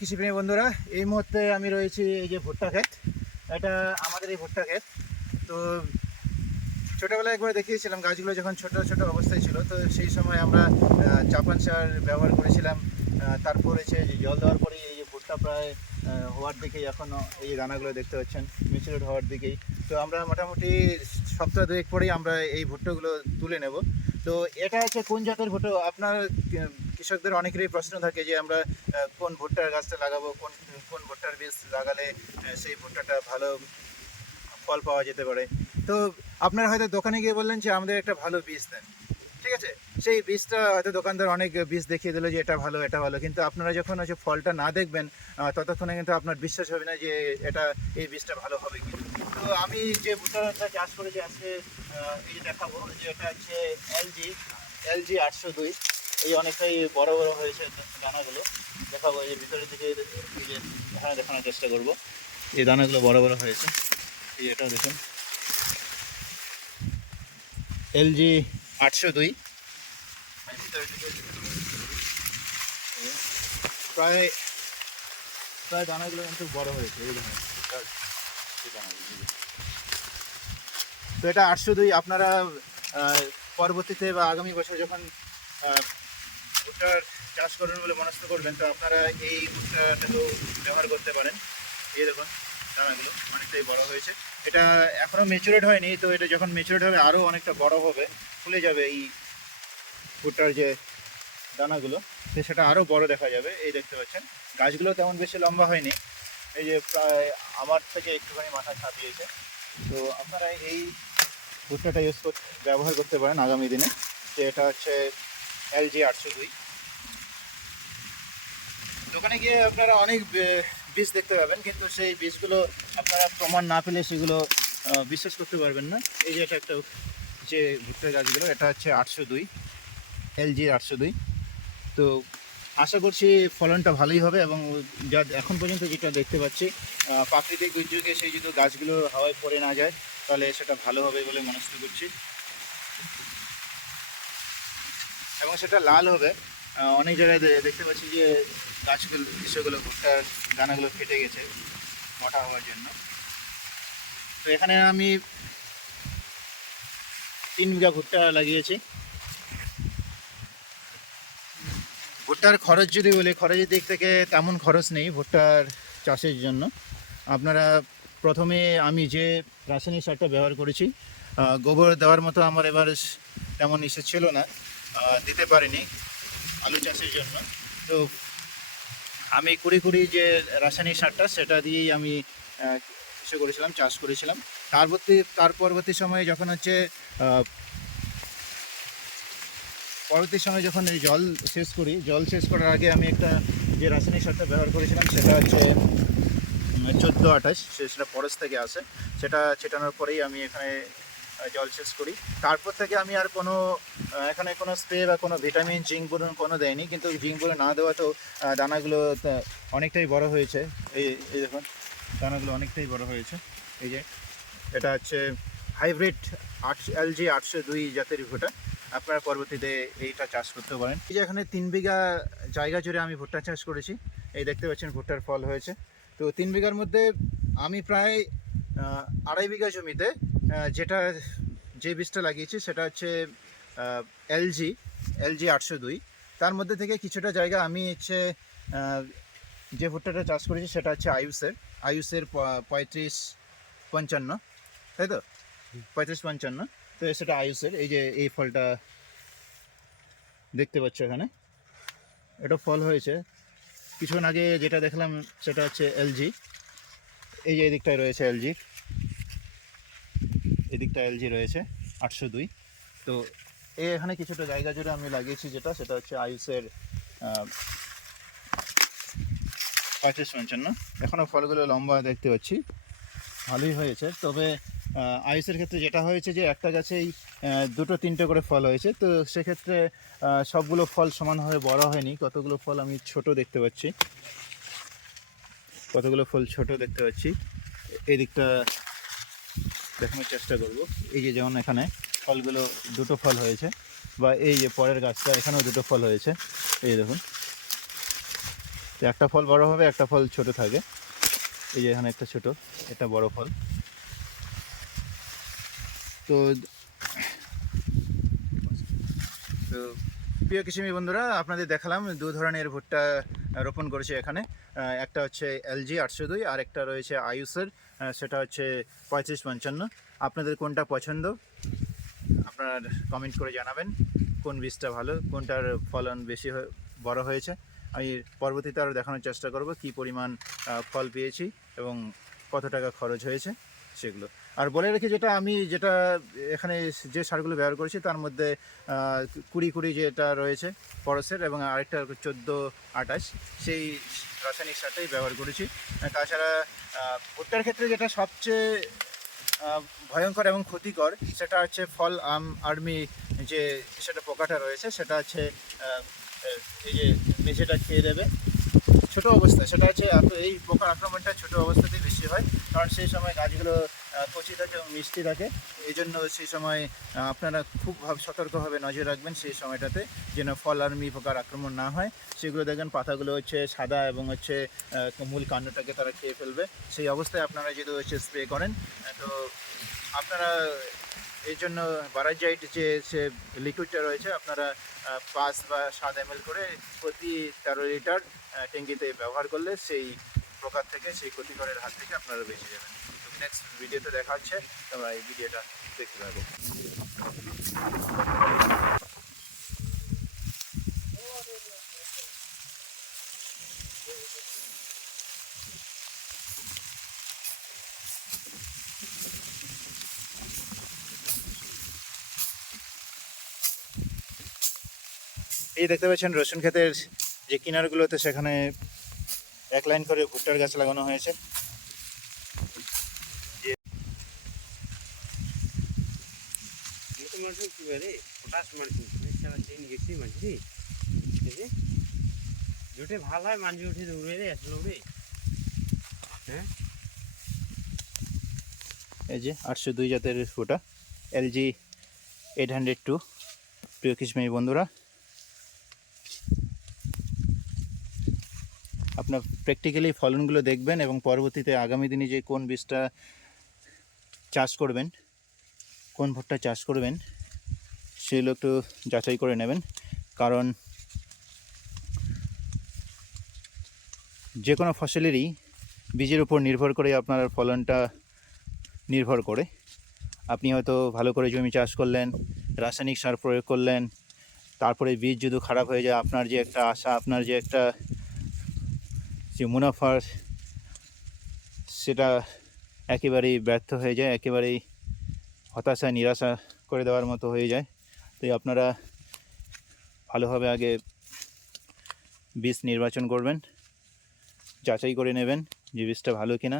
কৃষিপ্রেমী বন্ধুরা, এই মুহূর্তে আমি রয়েছি এই যে ভুট্টা ক্ষেত। এটা আমাদের এই ভুট্টা ক্ষেত। তো ছোটোবেলায় একবার দেখিয়েছিলাম, গাছগুলো যখন ছোট ছোট অবস্থায় ছিল, তো সেই সময় আমরা চাপান সার ব্যবহার করেছিলাম। তারপর হচ্ছে জল দেওয়ার পরে এই যে ভুট্টা প্রায় হওয়ার দিকেই এখনও এই যে দানাগুলো দেখতে পাচ্ছেন মিচুরেট হওয়ার দিকেই। তো আমরা মোটামুটি সপ্তাহ দুয়েক পরেই আমরা এই ভুট্টাগুলো তুলে নেব। তো এটা হচ্ছে কোন জাতের ভুট্টো? আপনার কৃষকদের অনেকেরই প্রশ্ন থাকে যে আমরা কোন ভুট্টার গাছটা লাগাবো, কোন কোন ভুট্টার বীজ লাগালে সেই ভুট্টাটা ভালো ফল পাওয়া যেতে পারে। তো আপনারা হয়তো দোকানে গিয়ে বললেন যে আমাদের একটা ভালো বীজ দেন। ঠিক আছে? সেই বীজটা হয়তো দোকানদার অনেক বীজ দেখিয়ে দিল যে এটা ভালো এটা ভালো। কিন্তু আপনারা যখন হচ্ছে ফলটা না দেখবেন ততক্ষণে কিন্তু আপনার বিশ্বাস হবে না যে এটা, এই বীজটা ভালো হবে কি তো আমি যে ভুট্টাটা চাষ করেছি আজকে এই দেখাবো যে এটা হচ্ছে এলজি এলজি আটশো দুই। এই অনেকটাই বড় বড় হয়েছে দানাগুলো। দেখাবো এই ভিতরের দিকে এখানে দেখানোর চেষ্টা করব। এই দানাগুলো বড় বড় হয়েছে। এই এটাও দেখুন। এলজি আটশো দুই। প্রায় প্রায় দানাগুলো কিন্তু বড় হয়েছে এই। তো এটা আটশো দুই আপনারা পরবর্তীতে বা আগামী বছর যখন আহ, ভুট্টার চাষ করবেন বলে মনস্থ করবেন তো আপনারা এই ভুট্টাটাকেও ব্যবহার করতে পারেন। এই দেখুন দানাগুলো অনেকটাই বড় হয়েছে। এটা এখনও মেচুরেট হয়নি তো এটা যখন মেচুরেট হবে আরও অনেকটা বড় হবে ফুলে যাবে এই ভুট্টার যে দানাগুলো তো সেটা আরও বড় দেখা যাবে। এই দেখতে পাচ্ছেন গাছগুলো তেমন বেশি লম্বা হয়নি। এই যে প্রায় আমার থেকে একটুখানি মাথা ছাপিয়েছে। তো আপনারা এই ভুট্টাটা ইউজ করতে ব্যবহার করতে পারেন আগামী দিনে। যে এটা হচ্ছে এলজি আটশো দুই। দোকানে গিয়ে আপনারা অনেক বীজ দেখতে পাবেন, কিন্তু সেই বীজগুলো আপনারা প্রমাণ না পেলে সেগুলো বিশ্বাস করতে পারবেন না। এই যে এটা একটা যে ভুট্টার গাছগুলো, এটা হচ্ছে আটশো দুই, এলজি আটশো দুই। তো আশা করছি ফলনটা ভালোই হবে এবং যা এখন পর্যন্ত যেটা দেখতে পাচ্ছি প্রাকৃতিক দুর্যোগে সেই যদি গাছগুলো হাওয়ায় পড়ে না যায়, তাহলে সেটা ভালো হবে বলে মনস্থ করছি। এবং সেটা লাল হবে। অনেক জায়গায় দেখতে পাচ্ছি যে গাছগুলো বিষয়গুলো ভুট্টার দানাগুলো ফেটে গেছে মোটা হওয়ার জন্য। তো এখানে আমি তিন বিঘা ভুট্টা লাগিয়েছি। ভুট্টার খরচ যদি বলি, খরচের দিক থেকে তেমন খরচ নেই ভুট্টার চাষের জন্য। আপনারা প্রথমে আমি যে রাসায়নিক সারটা ব্যবহার করেছি গোবর দেওয়ার মতো আমার এবার তেমন ইসে ছিল না। দিতে পারিনি আলু চাষের জন্য। তো আমি কুড়ি কুড়ি যে রাসায়নিক সারটা, সেটা দিয়েই আমি সে করেছিলাম, চাষ করেছিলাম। পরবর্তী তার পরবর্তী সময়ে যখন হচ্ছে পরবর্তী সময় যখন এই জল শেষ করি, জল শেষ করার আগে আমি একটা যে রাসায়নিক সারটা ব্যবহার করেছিলাম, সেটা হচ্ছে চোদ্দ আঠাশ সেটা পরশ থেকে আসে। সেটা ছেটানোর পরেই আমি এখানে আহ, জল শেষ করি। তারপর থেকে আমি আর কোনো এখানে কোনো স্প্রে বা কোনো ভিটামিন জিঙ্ক বলুন কোনো দেয়নি। কিন্তু জিঙ্ক বলুন না দেওয়া তো দানাগুলো অনেকটাই বড় হয়েছে। এই এই দেখুন দানাগুলো অনেকটাই বড় হয়েছে। এই যে এটা হচ্ছে হাইব্রিড আটশো এলজি আটশো দুই জাতের ভুট্টা। আপনারা পরবর্তীতে এইটা চাষ করতে পারেন। এই যে এখানে তিন বিঘা জায়গা জুড়ে আমি ভুট্টা চাষ করেছি। এই দেখতে পাচ্ছেন ভুট্টার ফল হয়েছে। তো তিন বিঘার মধ্যে আমি প্রায় আড়াই বিঘা জমিতে যেটা যে বীজটা লাগিয়েছি সেটা হচ্ছে এলজি এলজি আটশো দুই। তার মধ্যে থেকে কিছুটা জায়গা আমি হচ্ছে যে ভুট্টাটা চাষ করেছি সেটা হচ্ছে আয়ুষের। আয়ুষের পঁয়ত্রিশ পঞ্চান্ন, তাই তো? পঁয়ত্রিশ পঞ্চান্ন। তো সেটা আয়ুষের, এই যে এই ফলটা দেখতে পাচ্ছ এখানে। এটা ফল হয়েছে। কিছুক্ষণ আগে যেটা দেখলাম সেটা হচ্ছে এলজি এই যে এই দিকটায় রয়েছে এলজি এদিকটা এলজি রয়েছে, আটশো দুই। তো এখানে কিছুটা জায়গা জুড়ে আমি লাগিয়েছি যেটা, সেটা হচ্ছে আয়ুষের পঁয়ত্রিশ পঞ্চান্ন এখনও ফলগুলো লম্বা দেখতে পাচ্ছি। ভালোই হয়েছে। তবে আয়ুষের ক্ষেত্রে যেটা হয়েছে যে, একটা গাছেই দুটো, তিনটে করে ফল হয়েছে। তো সেক্ষেত্রে সবগুলো ফল সমানভাবে বড় হয়নি। কতগুলো ফল আমি ছোট দেখতে পাচ্ছি। কতগুলো ফল ছোট দেখতে পাচ্ছি। এই দিকটা দেখানোর চেষ্টা করব। এই যে যেমন এখানে ফলগুলো দুটো ফল হয়েছে, বা এই যে পরের গাছটা, এখানেও দুটো ফল হয়েছে। এই যে দেখুন। তো একটা ফল বড় হবে, একটা ফল ছোট থাকে। এই যে এখানে একটা ছোট, এটা বড় ফল। তো তো প্রিয় কৃষিমী বন্ধুরা, আপনাদের দেখালাম দু ধরনের ভুট্টা রোপণ করেছে এখানে। একটা হচ্ছে এলজি আটশো দুই, আর একটা রয়েছে আয়ুসের সেটা হচ্ছে পঁয়ত্রিশ পঞ্চান্ন। আপনাদের কোনটা পছন্দ? আপনার কমেন্ট করে জানাবেন, কোন বীজটা ভালো, কোনটার ফলন বেশি বড় হয়েছে। আমি পরবর্তীতে আরও দেখানোর চেষ্টা করব, কী পরিমাণ ফল পেয়েছি এবং কত টাকা খরচ হয়েছে, সেগুলো। আর বলে রেখে যেটা, আমি যেটা এখানে যে সারগুলো ব্যবহার করেছি, তার মধ্যে কুড়ি কুড়ি যেটা রয়েছে পরশের এবং আরেকটা চোদ্দ আঠাশ, সেই রাসায়নিক সারটাই ব্যবহার করেছি। তাছাড়া ভুট্টার ক্ষেত্রে যেটা সবচেয়ে ভয়ঙ্কর এবং ক্ষতিকর, সেটা হচ্ছে ফল, আম, আর্মি যে সেটা পোকাটা রয়েছে, সেটা হচ্ছে এই যে মেঝেটা খেয়ে দেবে। ছোট অবস্থায়, সেটা হচ্ছে এই পোকার আক্রমণটা ছোট অবস্থাতেই বেশি হয়, কারণ সেই সময় গাছগুলো কচি থাকে এবং মিষ্টি থাকে। এই জন্য সেই সময় আপনারা খুব ভাব- সতর্কভাবে নজর রাখবেন সেই সময়টাতে, যেন ফল আর মি পোকার আক্রমণ না হয়। সেগুলো দেখবেন পাতাগুলো হচ্ছে সাদা এবং হচ্ছে মূল কাণ্ডটাকে তারা খেয়ে ফেলবে। সেই অবস্থায় আপনারা যদি হচ্ছে স্প্রে করেন তো আপনারা এই জন্য বারাজাইট যে, সে লিকুইডটা রয়েছে, আপনারা পাঁচ বা সাত এম করে প্রতি তেরো লিটার ট্যাঙ্কিতে ব্যবহার করলে সেই প্রকার থেকে, সেই ক্ষতিকরের হাত থেকে আপনারা বেঁচে যাবেন। নেক্সট ভিডিওতে দেখা হচ্ছে তোমরা এই ভিডিওটা দেখতে পাবো এই দেখতে পাচ্ছেন রসুন ক্ষেতের যে কিনারগুলোতে সেখানে এক লাইন করে ভুট্টার গাছ লাগানো হয়েছে। ಮಾಡ್ಸಿರ್ತೀವಿ ಪೊಟಾಸ್ ಮಾಡ್ಸಿರ್ತೀವಿ ಚೆನ್ನಾಗಿ ಚೇಂಜ್ ಗಿಚ್ಚಿ ಮಾಡ್ಸಿ ঠিক জোটে ভালো হয় মাঞ্জি উঠে দৌড়ে রে আসলো রে। হ্যাঁ? এই যে আটশো দুই জাতের ফোটা, এলজি এইট হান্ড্রেড টু। প্রিয় কিশমিশ বন্ধুরা, আপনার প্র্যাকটিক্যালি ফলনগুলো দেখবেন এবং পরবর্তীতে আগামী দিনে যে কোন বীজটা চাষ করবেন কোন ভুট্টা চাষ করবেন, সেগুলো একটু যাচাই করে নেবেন। কারণ যে কোনো ফসলেরই বীজের উপর নির্ভর করে আপনার ফলনটা নির্ভর করে। আপনি হয়তো ভালো করে জমি চাষ করলেন, রাসায়নিক সার প্রয়োগ করলেন, তারপরে বীজ যদি খারাপ হয়ে যায়, আপনার যে একটা আশা, আপনার যে একটা যে মুনাফার, সেটা একেবারেই ব্যর্থ হয়ে যায়, একেবারেই হতাশা নিরাশা করে দেওয়ার মতো হয়ে যায়। তাই আপনারা ভালোভাবে আগে বীজ নির্বাচন করবেন, যাচাই করে নেবেন যে বীজটা ভালো কিনা।